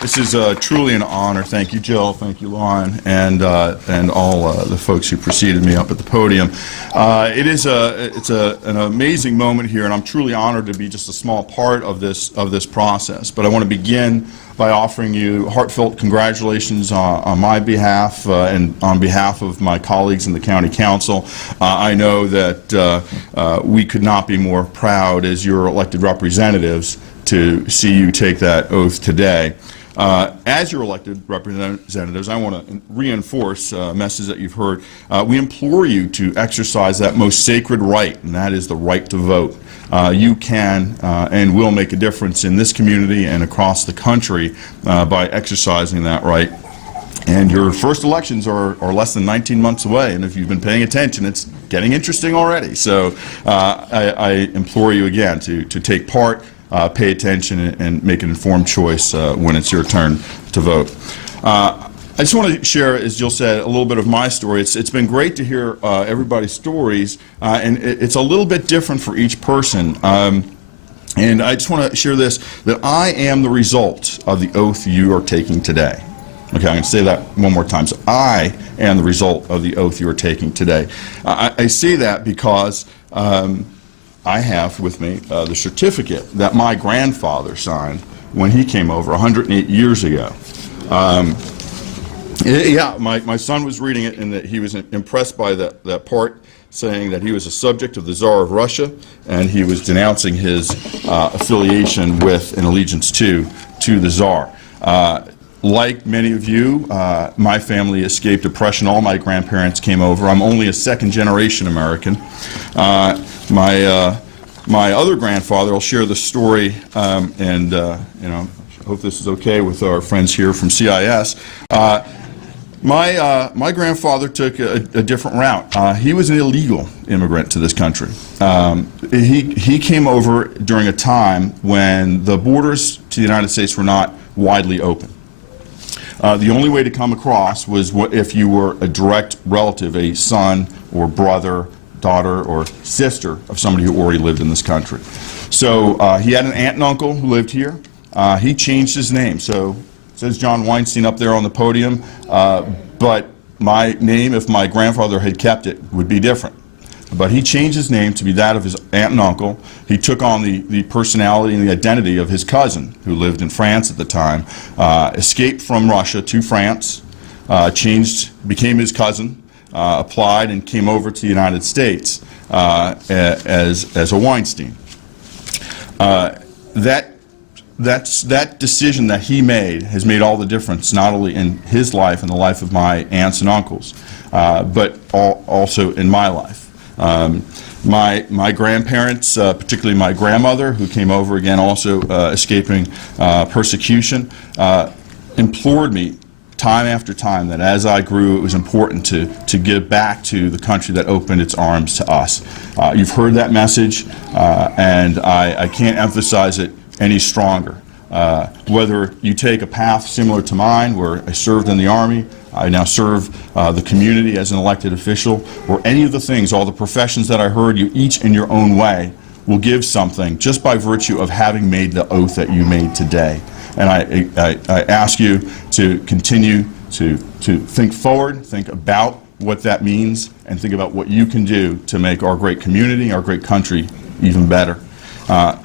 This is truly an honor. Thank you, Jill. Thank you, Lon, and all the folks who preceded me up at the podium. It's an amazing moment here, and I'm truly honored to be just a small part of this process. But I want to begin by offering you heartfelt congratulations on my behalf and on behalf of my colleagues in the County Council. I know that we could not be more proud as your elected representatives to see you take that oath today. As your elected representatives, I want to reinforce a message that you've heard. We implore you to exercise that most sacred right, and that is the right to vote. You can and will make a difference in this community and across the country by exercising that right. And your first elections are less than 19 months away, and if you've been paying attention, it's getting interesting already. So I implore you again to take part, pay attention, and make an informed choice when it's your turn to vote. I just want to share, as Jill said, a little bit of my story. It's been great to hear everybody's stories, and it's a little bit different for each person. And I just want to share this, that I am the result of the oath you are taking today. Okay, I'm going to say that one more time. So I am the result of the oath you are taking today. I say that because I have with me the certificate that my grandfather signed when he came over 108 years ago. Yeah, my son was reading it, and that he was impressed by that part saying that he was a subject of the Tsar of Russia, and he was denouncing his affiliation with and allegiance to the Tsar. Like many of you, my family escaped oppression. All my grandparents came over. I'm only a second-generation American. My other grandfather, I'll share the story, and you know, I hope this is okay with our friends here from CIS. My grandfather took a different route. He was an illegal immigrant to this country. He came over during a time when the borders to the United States were not widely open. The only way to come across was if you were a direct relative, a son or brother, daughter or sister of somebody who already lived in this country. So he had an aunt and uncle who lived here. He changed his name. So it says John Weinstein up there on the podium, but my name, if my grandfather had kept it, would be different. But he changed his name to be that of his aunt and uncle. He took on the personality and the identity of his cousin, who lived in France at the time, escaped from Russia to France, became his cousin, applied and came over to the United States as a Weinstein. That decision that he made has made all the difference, not only in his life and the life of my aunts and uncles, but also in my life. My grandparents, particularly my grandmother, who came over again also escaping persecution, implored me time after time that as I grew it was important to give back to the country that opened its arms to us. You've heard that message, and I can't emphasize it any stronger. Whether you take a path similar to mine, where I served in the Army, I now serve the community as an elected official, or any of the things, all the professions that I heard, you each in your own way will give something just by virtue of having made the oath that you made today. And I ask you to continue to think forward, think about what that means, and think about what you can do to make our great community, our great country even better.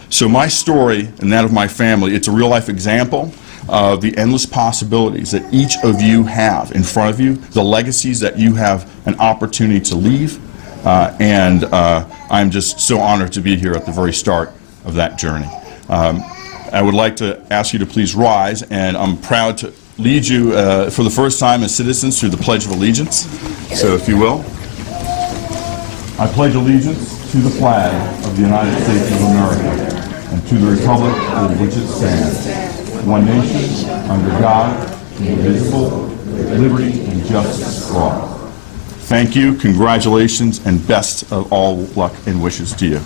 So my story and that of my family, it's a real-life example of the endless possibilities that each of you have in front of you, the legacies that you have an opportunity to leave, and I'm just so honored to be here at the very start of that journey. I would like to ask you to please rise, and I'm proud to lead you for the first time as citizens through the Pledge of Allegiance. So if you will. I pledge allegiance to the flag of the United States of America and to the republic for which it stands, one nation, under God, indivisible, with liberty and justice for all. Thank you, congratulations, and best of all luck and wishes to you.